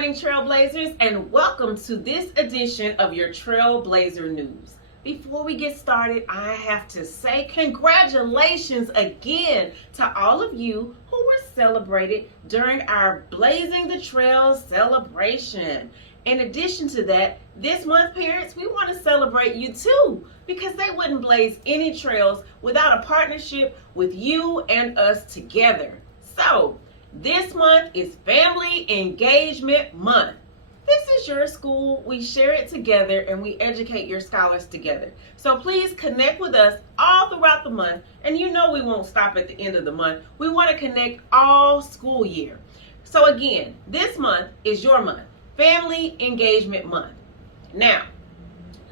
morning, Trailblazers, and welcome to this edition of your Trailblazer News. Before we get started, I have to say congratulations again to all of you who were celebrated during our Blazing the Trail celebration. In addition to that, this month, parents, we want to celebrate you too, because they wouldn't blaze any trails without a partnership with you and us together. So, this month is Family Engagement Month. This is your school. We share it together and we educate your scholars together. So please connect with us all throughout the month. And you know we won't stop at the end of the month. We want to connect all school year. So again, this month is your month, Family Engagement Month. Now,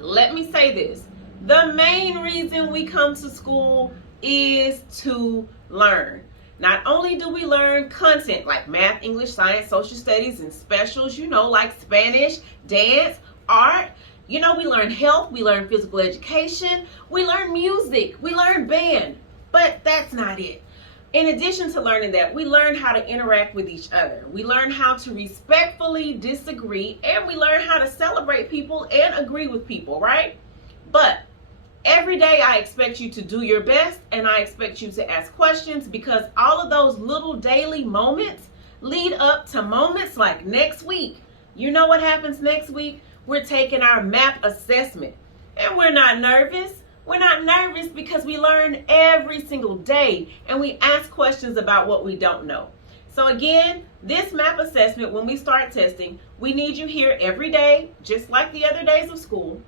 let me say this. The main reason we come to school is to learn. Not only do we learn content like math, English, science, social studies, and specials, like Spanish, dance, art. We learn health, we learn physical education, we learn music, we learn band. But that's not it. In addition to learning that, we learn how to interact with each other. We learn how to respectfully disagree, and we learn how to celebrate people and agree with people, right? But every day I expect you to do your best, and I expect you to ask questions, because all of those little daily moments lead up to moments like next week. You know what happens next week? We're taking our MAP assessment, and we're not nervous. We're not nervous because we learn every single day, and we ask questions about what we don't know. So again, this MAP assessment, when we start testing, we need you here every day, just like the other days of school.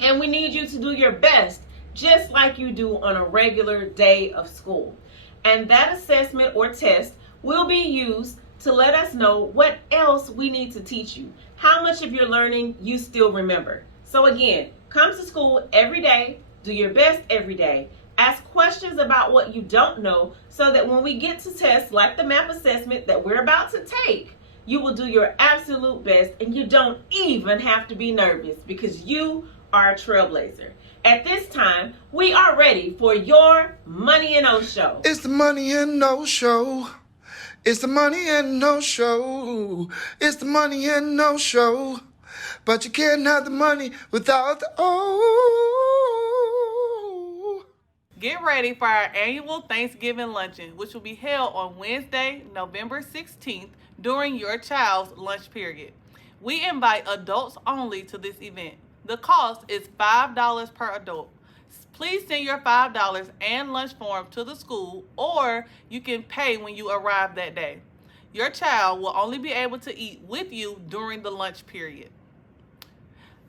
And we need you to do your best, just like you do on a regular day of school. And that assessment or test will be used to let us know what else we need to teach you, how much of your learning you still remember. So again, come to school every day, do your best every day, ask questions about what you don't know, so that when we get to tests like the MAP assessment that we're about to take, you will do your absolute best, and you don't even have to be nervous, because you are a trailblazer. At this time, we are ready for your Money and O Show. It's the Money and No Show. It's the Money and No Show. It's the Money and No Show. But you can't have the money without the O. Get ready for our annual Thanksgiving luncheon, which will be held on Wednesday, November 16th during your child's lunch period. We invite adults only to this event. The cost is $5 per adult. Please send your $5 and lunch form to the school, or you can pay when you arrive that day. Your child will only be able to eat with you during the lunch period.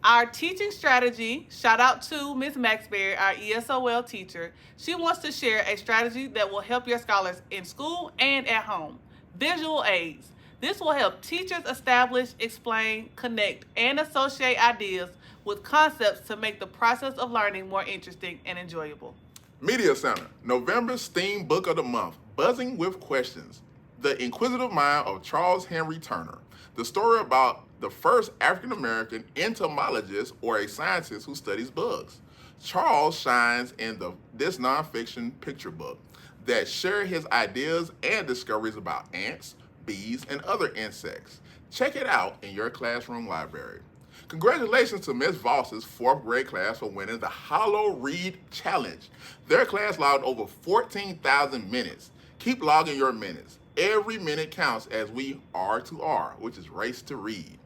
Our teaching strategy, shout out to Ms. Maxberry, our ESOL teacher. She wants to share a strategy that will help your scholars in school and at home. Visual aids. This will help teachers establish, explain, connect, and associate ideas with concepts to make the process of learning more interesting and enjoyable. Media Center, November's theme book of the month, Buzzing with Questions. The Inquisitive Mind of Charles Henry Turner. The story about the first African-American entomologist, or a scientist who studies bugs. Charles shines in this nonfiction picture book that shares his ideas and discoveries about ants, bees, and other insects. Check it out in your classroom library. Congratulations to Ms. Voss's 4th grade class for winning the Hollow Read Challenge. Their class logged over 14,000 minutes. Keep logging your minutes. Every minute counts, as we R2R, which is race to read.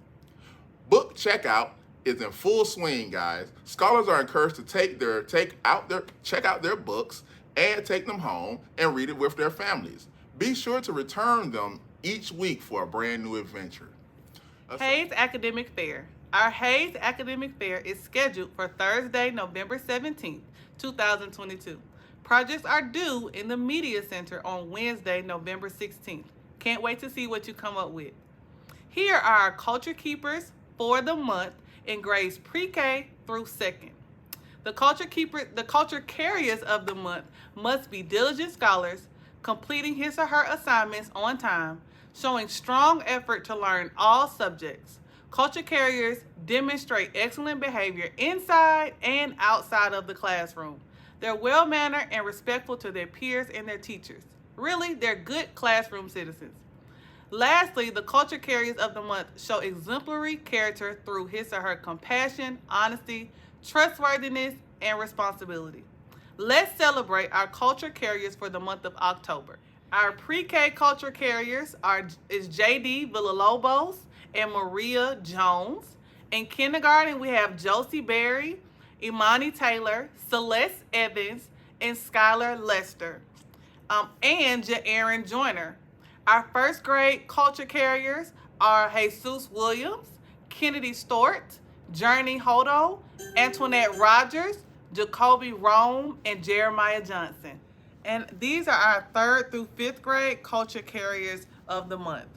Book checkout is in full swing, guys. Scholars are encouraged to check out their books and take them home and read it with their families. Be sure to return them each week for a brand new adventure. Hayes Academic Fair. Our Hayes Academic Fair is scheduled for Thursday, November 17th, 2022. Projects are due in the Media Center on Wednesday, November 16th. Can't wait to see what you come up with. Here are our culture keepers for the month in grades pre-K through 2nd. The culture carriers of the month must be diligent scholars, completing his or her assignments on time, showing strong effort to learn all subjects. Culture carriers demonstrate excellent behavior inside and outside of the classroom. They're well-mannered and respectful to their peers and their teachers. Really, they're good classroom citizens. Lastly, the culture carriers of the month show exemplary character through his or her compassion, honesty, trustworthiness, and responsibility. Let's celebrate our culture carriers for the month of October. Our pre-K culture carriers is JD Villalobos and Maria Jones. In kindergarten, we have Josie Berry, Imani Taylor, Celeste Evans, and Skylar Lester, and Ja'Aaron Joyner. Our first grade culture carriers are Jesus Williams, Kennedy Stort, Journey Hodo, Antoinette Rogers, Jacoby Rome, and Jeremiah Johnson. And these are our 3rd through 5th grade culture carriers of the month.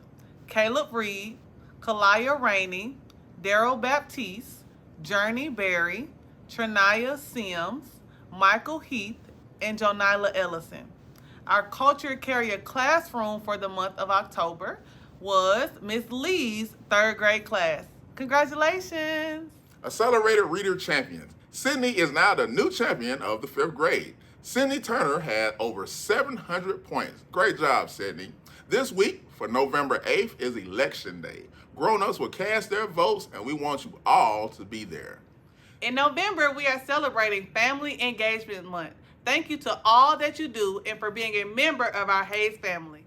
Caleb Reed, Kalaya Rainey, Daryl Baptiste, Journey Berry, Trinaya Sims, Michael Heath, and Jonila Ellison. Our culture carrier classroom for the month of October was Miss Lee's 3rd grade class. Congratulations! Accelerated Reader Champions. Sydney is now the new champion of the 5th grade. Sydney Turner had over 700 points. Great job, Sydney. This week, for November 8th, is Election Day. Grown-ups will cast their votes, and we want you all to be there. In November, we are celebrating Family Engagement Month. Thank you to all that you do and for being a member of our Hayes family.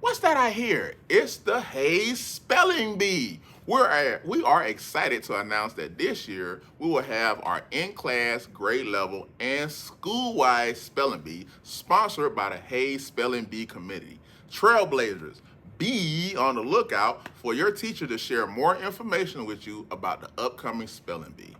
What's that I hear? It's the Hayes Spelling Bee. We are excited to announce that this year we will have our in-class, grade level, and school-wide spelling bee sponsored by the Hayes Spelling Bee Committee. Trailblazers, be on the lookout for your teacher to share more information with you about the upcoming spelling bee.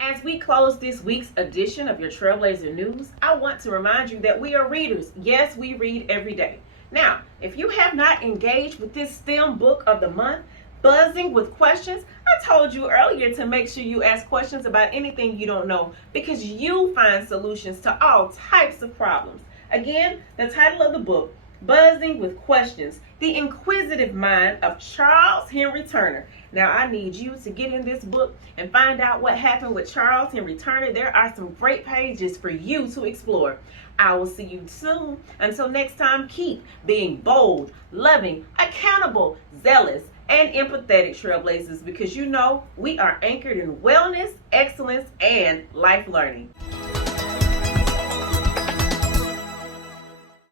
As we close this week's edition of your Trailblazer News, I want to remind you that we are readers. Yes, we read every day. Now, if you have not engaged with this STEM book of the month, Buzzing with Questions, I told you earlier to make sure you ask questions about anything you don't know because you find solutions to all types of problems. Again, the title of the book, Buzzing with Questions, The Inquisitive Mind of Charles Henry Turner. Now, I need you to get in this book and find out what happened with Charles Henry Turner. There are some great pages for you to explore. I will see you soon. Until next time, keep being bold, loving, accountable, zealous, and empathetic trailblazers because you know we are anchored in wellness, excellence, and life learning.